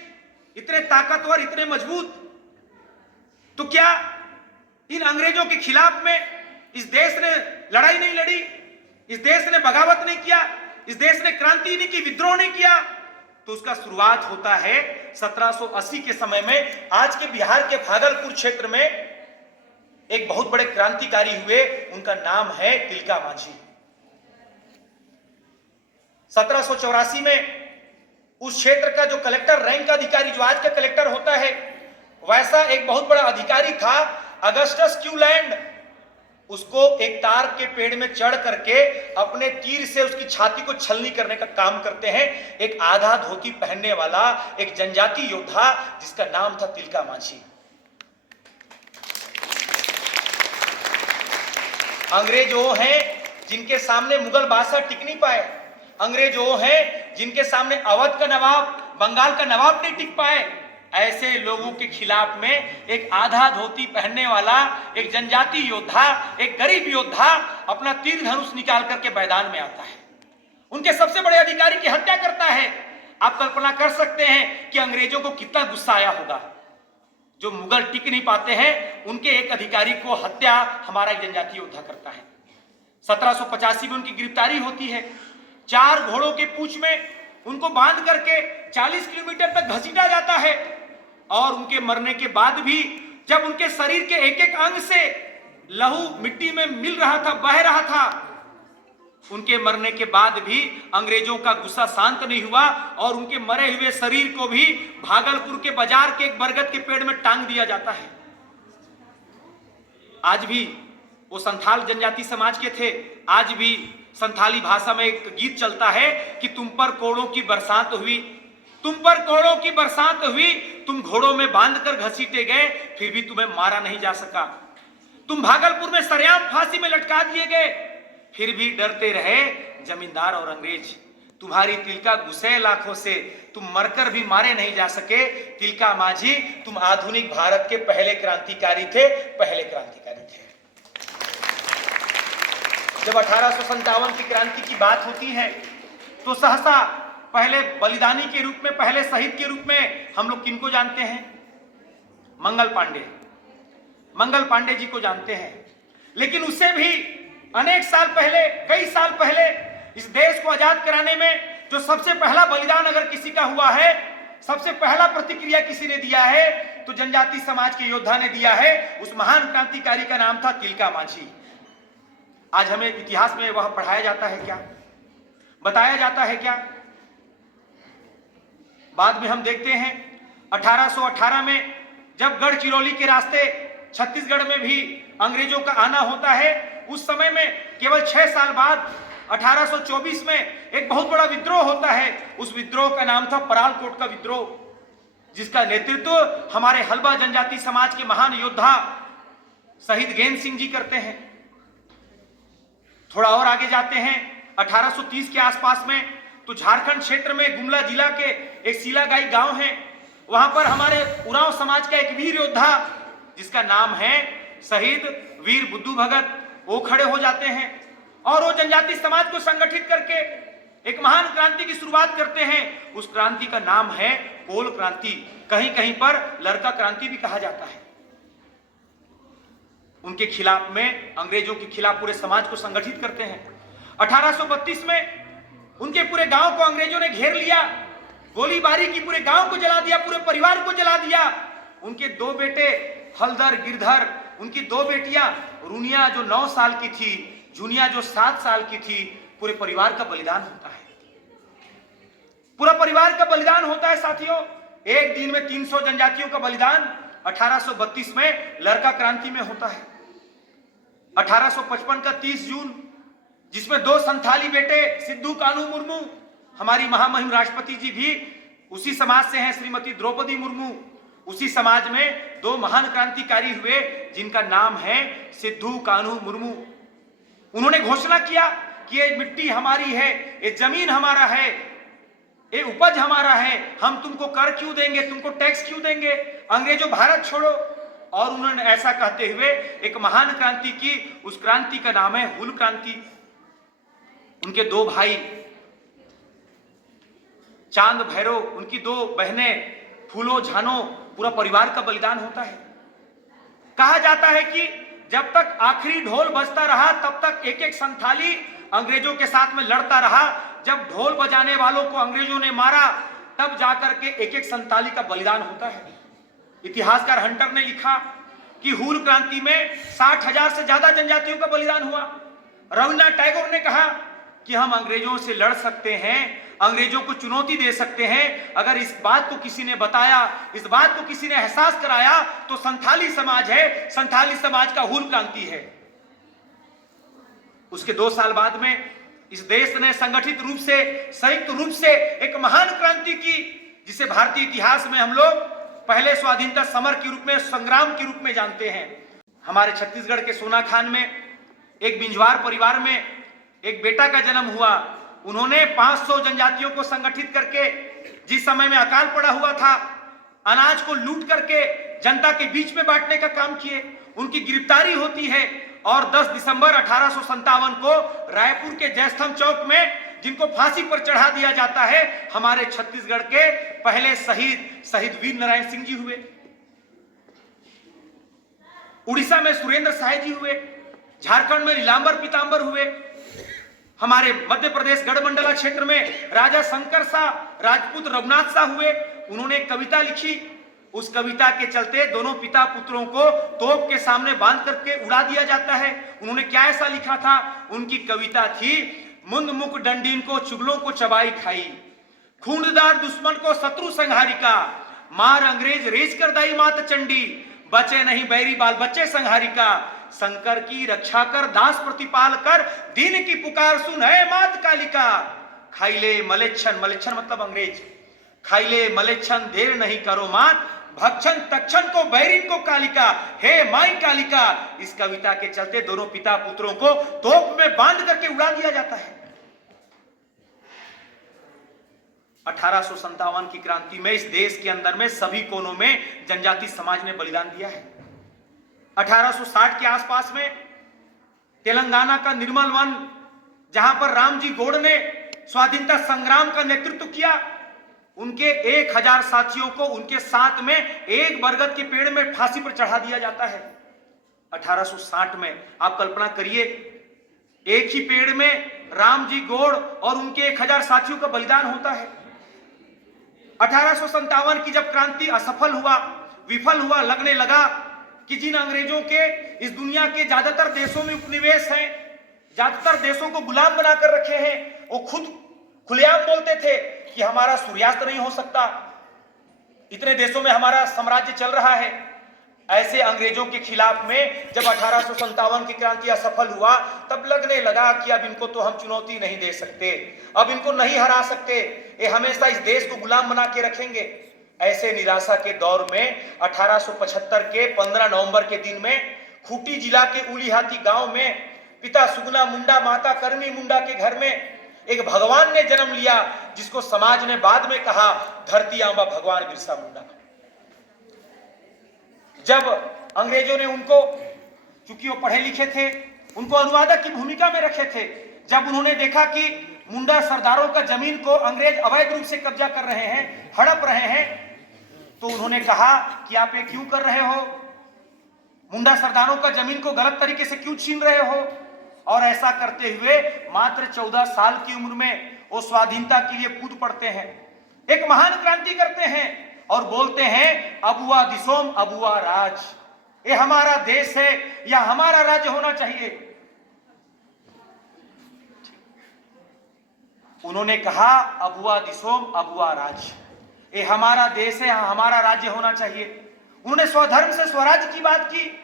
इतने ताकतवर, इतने मजबूत। तो क्या इन अंग्रेजों के खिलाफ में इस देश ने लड़ाई नहीं लड़ी? इस देश ने बगावत नहीं किया? इस देश ने क्रांति नहीं की, विद्रोह नहीं किया? तो उसका शुरुआत होता है 1780 के समय में। आज के बिहार के भागलपुर क्षेत्र में एक बहुत बड़े क्रांतिकारी हुए, उनका नाम है तिलका मांझी। 1784 में उस क्षेत्र का जो कलेक्टर रैंक का अधिकारी, जो आज का कलेक्टर होता है, वैसा एक बहुत बड़ा अधिकारी था, अगस्टस क्यूलैंड। उसको एक तार के पेड़ में चढ़ करके अपने तीर से उसकी छाती को छलनी करने का काम करते हैं एक आधा धोती पहनने वाला एक जनजाति योद्धा, जिसका नाम था तिलका मांझी। अंग्रेज वो हैं जिनके सामने मुगल बादशाह टिक नहीं पाए। अंग्रेज वो हैं जिनके सामने अवध का नवाब, बंगाल का नवाब नहीं टिक पाए। ऐसे लोगों के खिलाफ में एक आधा धोती पहनने वाला एक जनजाति योद्धा, एक गरीब योद्धा अपना तीर धनुष निकाल करके मैदान में आता है, उनके सबसे बड़े अधिकारी की हत्या करता है। आप कल्पना कर सकते हैं कि अंग्रेजों को कितना गुस्सा आया होगा। जो मुगल टिक नहीं पाते हैं, उनके एक अधिकारी को हत्या हमारा एक जनजाति योद्धा करता है। 1785 में उनकी गिरफ्तारी होती है। 4 घोड़ों के पूंछ में उनको बांध करके 40 किलोमीटर तक घसीटा जाता है। और उनके मरने के बाद भी जब उनके शरीर के एक एक अंग से लहू मिट्टी में मिल रहा था, बह रहा था, उनके मरने के बाद भी अंग्रेजों का गुस्सा शांत नहीं हुआ और उनके मरे हुए शरीर को भी भागलपुर के बाजार के एक बरगद के पेड़ में टांग दिया जाता है। आज भी वो संथाल जनजाति समाज के थे। आज भी संथाली भाषा में एक गीत चलता है कि तुम पर कोड़ों की बरसात हुई, तुम पर कोड़ों की बरसात हुई, तुम घोड़ों में बांधकर घसीटे गए, फिर भी तुम्हें मारा नहीं जा सका। तुम भागलपुर में सरेआम फांसी में लटका दिए गए, फिर भी डरते रहे जमींदार और अंग्रेज। तुम्हारी तिलका गुस्सेल आंखों से तुम मरकर भी मारे नहीं जा सके। तिलका मांझी, तुम आधुनिक भारत के पहले क्रांतिकारी थे, पहले क्रांतिकारी थे। जब 1857 की क्रांति की बात होती है तो सहसा पहले बलिदानी के रूप में, पहले शहीद के रूप में हम लोग किनको जानते हैं? मंगल पांडे। मंगल पांडे जी को जानते हैं। लेकिन उससे भी अनेक साल पहले, कई साल पहले इस देश को आजाद कराने में जो सबसे पहला बलिदान अगर किसी का हुआ है, सबसे पहला प्रतिक्रिया किसी ने दिया है, तो जनजाति समाज के योद्धा ने दिया है। उस महान क्रांतिकारी का नाम था तिलका मांझी। आज हमें इतिहास में वह पढ़ाया जाता है क्या? बताया जाता है क्या? बाद में हम देखते हैं 1818 में जब गढ़चिरौली के रास्ते छत्तीसगढ़ में भी अंग्रेजों का आना होता है, उस समय में केवल 6 साल बाद 1824 में एक बहुत बड़ा विद्रोह होता है। उस विद्रोह का नाम था परालकोट का विद्रोह, जिसका नेतृत्व हमारे हल्बा जनजाति समाज के महान योद्धा शहीद गेंद सिंह जी करते हैं। थोड़ा और आगे जाते हैं 1830 के आसपास में, तो झारखंड क्षेत्र में गुमला जिला के एक सीलागाई गांव है, वहां पर हमारे उरांव समाज का एक वीर योद्धा जिसका नाम है शहीद वीर बुद्धू भगत, वो खड़े हो जाते हैं और वो जनजाति समाज को संगठित करके एक महान क्रांति की शुरुआत करते हैं। उस क्रांति का नाम है कोल क्रांति, कहीं कहीं पर लड़का क्रांति भी कहा जाता है। उनके खिलाफ में, अंग्रेजों के खिलाफ पूरे समाज को संगठित करते हैं। 1832 में उनके पूरे गांव को अंग्रेजों ने घेर लिया, गोलीबारी की, पूरे गांव को जला दिया, पूरे परिवार को जला दिया। उनके 2 बेटे हलधर, गिरधर, उनकी 2 बेटियां, रुनिया जो 9 साल की थी, जुनिया जो 7 साल की थी, पूरे परिवार का बलिदान होता है। पूरा परिवार का बलिदान होता है साथियों। एक दिन में 300 जनजातियों का बलिदान 1832 में लड़का क्रांति में होता है। 1855 का 30 जून, जिसमें 2 संथाली बेटे सिद्धू कानू मुर्मू, हमारी महामहिम राष्ट्रपति जी भी उसी समाज से हैं, श्रीमती द्रौपदी मुर्मू। उसी समाज में 2 महान क्रांतिकारी हुए जिनका नाम है सिद्धू कानू मुर्मू। उन्होंने घोषणा किया कि ये मिट्टी हमारी है, ये जमीन हमारा है, ये उपज हमारा है, हम तुमको कर क्यों देंगे, तुमको टैक्स क्यों देंगे, अंग्रेजों भारत छोड़ो। और उन्होंने ऐसा कहते हुए एक महान क्रांति की, उस क्रांति का नाम है हूल क्रांति। उनके दो भाई चांद भैरव, उनकी दो बहनें फूलो झानो, पूरा परिवार का बलिदान होता है। कहा जाता है कि जब तक आखिरी ढोल बजता रहा तब तक एक एक संथाली अंग्रेजों के साथ में लड़ता रहा। जब ढोल बजाने वालों को अंग्रेजों ने मारा तब जाकर के एक एक संथाली का बलिदान होता है। इतिहासकार हंटर ने लिखा कि हूल क्रांति में 60,000 से ज्यादा जनजातियों का बलिदान हुआ। रविन्द्रनाथ टैगोर ने कहा कि हम अंग्रेजों से लड़ सकते हैं, अंग्रेजों को चुनौती दे सकते हैं, अगर इस बात को किसी ने बताया, इस बात को किसी ने एहसास कराया तो संथाली समाज है, संथाली समाज का हूल क्रांति है। उसके 2 साल बाद में इस देश ने संगठित रूप से, संयुक्त रूप से एक महान क्रांति की, जिसे भारतीय इतिहास में हम लोग पहले स्वाधीनता समर के रूप में, संग्राम के रूप में जानते हैं। हमारे छत्तीसगढ़ के सोनाखान में एक बिंजवार परिवार में एक बेटा का जन्म हुआ। उन्होंने 500 जनजातियों को संगठित करके, जिस समय में अकाल पड़ा हुआ था, अनाज को लूट करके जनता के बीच में बांटने का काम किए। उनकी गिरफ्तारी होती है और 10 दिसंबर 1857 को रायपुर के जयस्तंभ चौक में जिनको फांसी पर चढ़ा दिया जाता है, हमारे छत्तीसगढ़ के पहले शहीद वीर नारायण सिंह जी हुए। उड़ीसा में सुरेंद्र साय जी हुए, झारखंड में नीलांबर पीतांबर हुए, हमारे मध्य प्रदेश गढ़मंडला क्षेत्र में राजा शंकर शाह, राजपूत रघुनाथ शाह हुए। उन्होंने एक कविता लिखी, उस कविता के चलते दोनों पिता पुत्रों को तोप के सामने बांध करके उड़ा दिया जाता है। उन्होंने क्या ऐसा लिखा था? उनकी कविता थी, मुंद मुख डंडीन को चुगलों को चबाई खाई, खूंडदार दुश्मन को शत्रु संहारिका, मार अंग्रेज रेज कर दाई मात चंडी, बचे नहीं बैरी बाल बच्चे संहारिका, शंकर की रक्षा कर दास प्रतिपाल कर, दीन की पुकार सुन है मात कालिका, खाइले मलेच्छन, मलेच्छन मतलब अंग्रेज, खाइले मलेच्छन देर नहीं करो मात, भक्षण तक्षण को बैरिन को कालिका, हे माई कालिका। इस कविता के चलते दोनों पिता पुत्रों को तोप में बांध करके उड़ा दिया जाता है। 1857 की क्रांति में इस देश के अंदर में सभी कोनों में जनजाति समाज ने बलिदान दिया है। 1860 के आसपास में तेलंगाना का निर्मल वन, जहां पर रामजी गौड़ ने स्वाधीनता संग्राम का नेतृत्व किया, उनके 1000 साथियों को उनके साथ में एक बरगद के पेड़ में फांसी पर चढ़ा दिया जाता है। 1860 में आप कल्पना करिए, एक ही पेड़ में रामजी गौड़ और उनके 1000 साथियों का बलिदान होता है। 1857 की जब क्रांति असफल हुआ, विफल हुआ, लगने लगा कि जिन अंग्रेजों के इस दुनिया के ज्यादातर देशों में उपनिवेश हैं, ज्यादातर देशों को गुलाम बनाकर रखे हैं, वो खुद खुलेआम बोलते थे कि हमारा सूर्यास्त नहीं हो सकता, इतने देशों में हमारा साम्राज्य चल रहा है। ऐसे अंग्रेजों के खिलाफ में जब 1857 की क्रांति असफल हुआ, तब लगने लगा कि अब इनको तो हम चुनौती नहीं दे सकते, अब इनको नहीं हरा सकते, ये हमेशा इस देश को गुलाम बना के रखेंगे। ऐसे निराशा के दौर में 1875 के 15 नवंबर के दिन में खूंटी जिला के उलीहाती गांव में पिता सुगना मुंडा, माता करमी मुंडा के घर में एक भगवान ने जन्म लिया, जिसको समाज ने बाद में कहा धरती आंबा भगवान बिरसा मुंडा। जब अंग्रेजों ने उनको, चूंकि वो पढ़े लिखे थे, उनको अनुवादक की भूमिका में रखे थे, जब उन्होंने देखा कि मुंडा सरदारों का जमीन को अंग्रेज अवैध रूप से कब्जा कर रहे हैं, हड़प रहे हैं, तो उन्होंने कहा कि आप ये क्यों कर रहे हो, मुंडा सरदारों का जमीन को गलत तरीके से क्यों छीन रहे हो। और ऐसा करते हुए मात्र 14 साल की उम्र में वो स्वाधीनता के लिए कूद पड़ते हैं, एक महान क्रांति करते हैं और बोलते हैं अबुआ दिसोम अबुआ राज, ये हमारा देश है या हमारा राज्य होना चाहिए। उन्होंने कहा अबुआ दिसोम अबुआ राज, ये हमारा देश है, हमारा राज्य होना चाहिए। उन्होंने स्वधर्म से स्वराज्य की बात की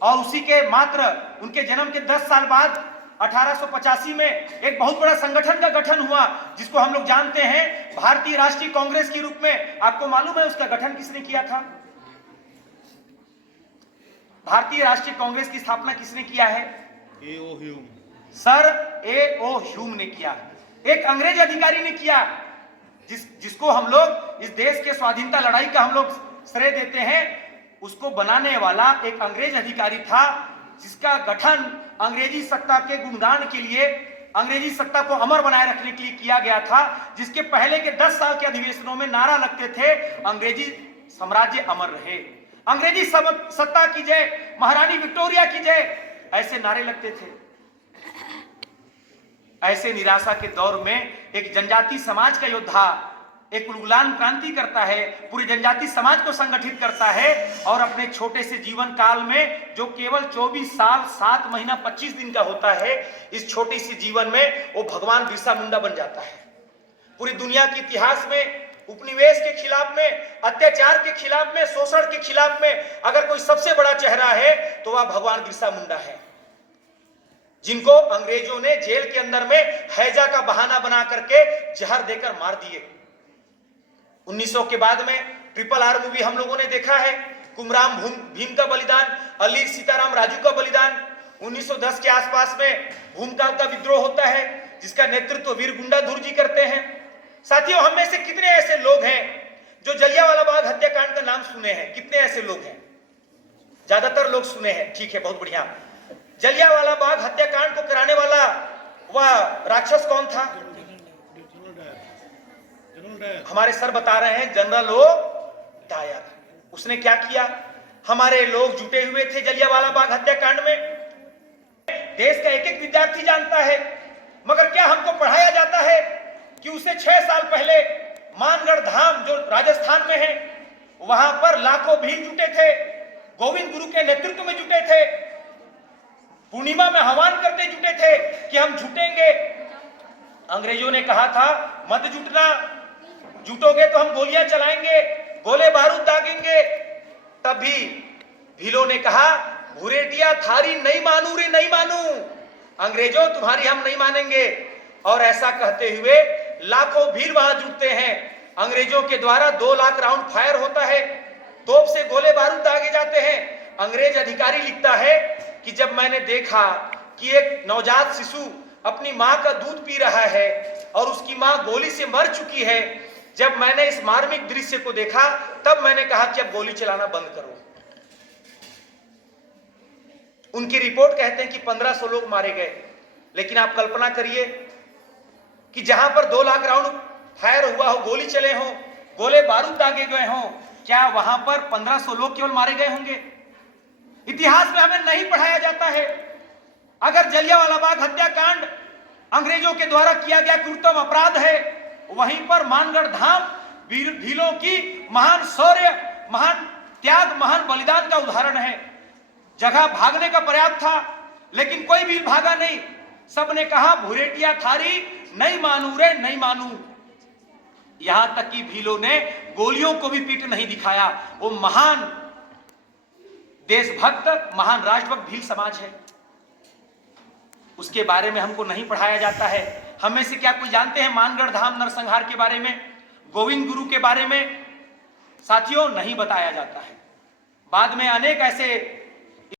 और उसी के मात्र उनके जन्म के 10 साल बाद 1885 में एक बहुत बड़ा संगठन का गठन हुआ, जिसको हम लोग जानते हैं भारतीय राष्ट्रीय कांग्रेस के रूप में। आपको मालूम है उसका गठन किसने किया था? भारतीय राष्ट्रीय कांग्रेस की स्थापना किसने किया है? Sir A.O. ह्यूम ने किया, एक अंग्रेज अधिकारी ने किया, जिसको हम लोग इस देश के स्वाधीनता लड़ाई का हम लोग श्रेय देते हैं। उसको बनाने वाला एक अंग्रेज अधिकारी था, जिसका गठन अंग्रेजी सत्ता के गुणगान के लिए, अंग्रेजी सत्ता को अमर बनाए रखने के लिए किया गया था, जिसके पहले के 10 साल के अधिवेशनों में नारा लगते थे, अंग्रेजी साम्राज्य अमर रहे, अंग्रेजी सत्ता की जय, महारानी विक्टोरिया की जय, ऐसे नारे लगते थे। ऐसे निराशा के दौर में एक जनजाति समाज का योद्धा एक उलगुलान क्रांति करता है, पूरी जनजाति समाज को संगठित करता है और अपने छोटे से जीवन काल में, जो केवल 24 साल 7 महीना 25 दिन का होता है, इस छोटी सी जीवन में वो भगवान बिरसा मुंडा बन जाता है। पूरी दुनिया के इतिहास में उपनिवेश के खिलाफ में, अत्याचार के खिलाफ में, शोषण के खिलाफ में अगर कोई सबसे बड़ा चेहरा है तो वह भगवान बिरसा मुंडा है, जिनको अंग्रेजों ने जेल के अंदर में हैजा का बहाना बना करके जहर देकर मार दिए। 1900 के बाद में RRR मूवी हम लोगों ने देखा है, कुमराम भीम का बलिदान, अली सीताराम राजू का बलिदान। 1910 के आसपास में भूमकाल का विद्रोह होता है, जिसका नेतृत्व वीर गुंडाधुर जी करते हैं। साथियों, हम में से कितने ऐसे लोग हैं जो जलियांवाला बाग हत्याकांड का नाम सुने हैं? कितने ऐसे लोग हैं? ज्यादातर लोग सुने हैं, ठीक है, बहुत बढ़िया। जलियांवाला बाग हत्याकांड को कराने वाला वह राक्षस कौन था? हमारे सर बता रहे हैं, जनरल ओ डायर। उसने क्या किया? हमारे लोग जुटे हुए थे जलियांवाला बाग हत्याकांड में। देश का एक एक विद्यार्थी जानता है, मगर क्या हमको पढ़ाया जाता है कि उसे 6 साल पहले मानगढ़ धाम जो राजस्थान में है, वहां पर लाखों भील जुटे थे, गोविंद गुरु के नेतृत्व में जुटे थे, पूर्णिमा में हवन करते जुटे थे कि हम जुटेंगे। अंग्रेजों ने कहा था मत जुटना, जुटोगे तो हम गोलियां चलाएंगे, गोले बारूद दागेंगे। तभी भीलों ने कहा भुरेटिया थारी नहीं मानू रे नहीं मानू, अंग्रेजों तुम्हारी हम नहीं मानेंगे। और ऐसा कहते हुए लाखों भील वहां जुटते हैं। अंग्रेजों के द्वारा 2 लाख राउंड फायर होता है, तोप से गोले बारूद दागे जाते हैं। अंग्रेज अधिकारी लिखता है कि जब मैंने देखा कि एक नवजात शिशु अपनी मां का दूध पी रहा है और उसकी मां गोली से मर चुकी है, जब मैंने इस मार्मिक दृश्य को देखा, तब मैंने कहा कि अब गोली चलाना बंद करो। उनकी रिपोर्ट कहते हैं कि 1500 लोग मारे गए, लेकिन आप कल्पना करिए कि जहां पर 2 लाख राउंड फायर हुआ हो, गोली चले हों, गोले बारूद दागे गए हों, क्या वहां पर 1500 लोग केवल मारे गए होंगे? इतिहास में हमें नहीं पढ़ाया जाता है। अगर जलियांवाला बाग हत्याकांड अंग्रेजों के द्वारा किया गया क्रूरतम अपराध है, वहीं पर मानगढ़ धाम भीलों की महान शौर्य, महान त्याग, महान बलिदान का उदाहरण है। जगह भागने का पर्याप्त था, लेकिन कोई भी भागा नहीं। सबने कहा भुरेटिया थारी नहीं मानू रे नहीं मानू। यहां तक कि भीलों ने गोलियों को भी पीठ नहीं दिखाया। वो महान देशभक्त, महान राष्ट्रभक्त भील समाज है, उसके बारे में हमको नहीं पढ़ाया जाता है। हम में से क्या कोई जानते हैं मानगढ़ धाम नरसंहार के बारे में, गोविंद गुरु के बारे में? साथियों, नहीं बताया जाता है। बाद में अनेक ऐसे